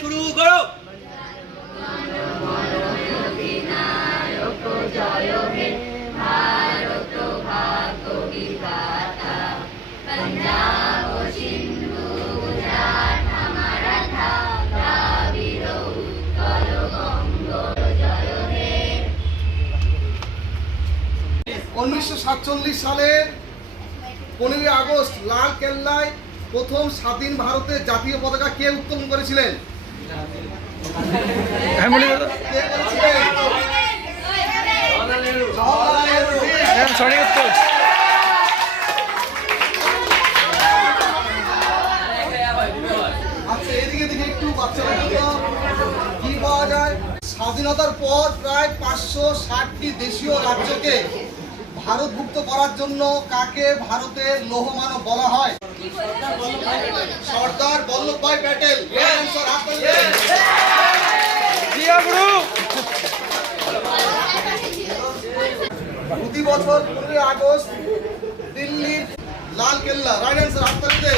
শুরু করো। উনিশশো 1947 সালের 15 আগস্ট লাল কেল্লায় প্রথম স্বাধীন ভারতের জাতীয় পতাকা কে উত্তোলন করেছিলেন? কে করেছিলেন? জওহরলাল নেহরু। আচ্ছা, এদিকে দিকে একটু বাচ্চাদের জন্য কি পাওয়া যায়? স্বাধীনতার পর প্রায় 560টি দেশীয় রাজ্যকে ভারতভুক্ত করার জন্য কাকে ভারতের লৌহমানব বলা হয়? সর্দার বল্লভভাই প্যাটেল। প্রতি বছর 15 আগস্ট দিল্লির লাল কেল্লা, রাইট অ্যান্সার, হাততালিতে।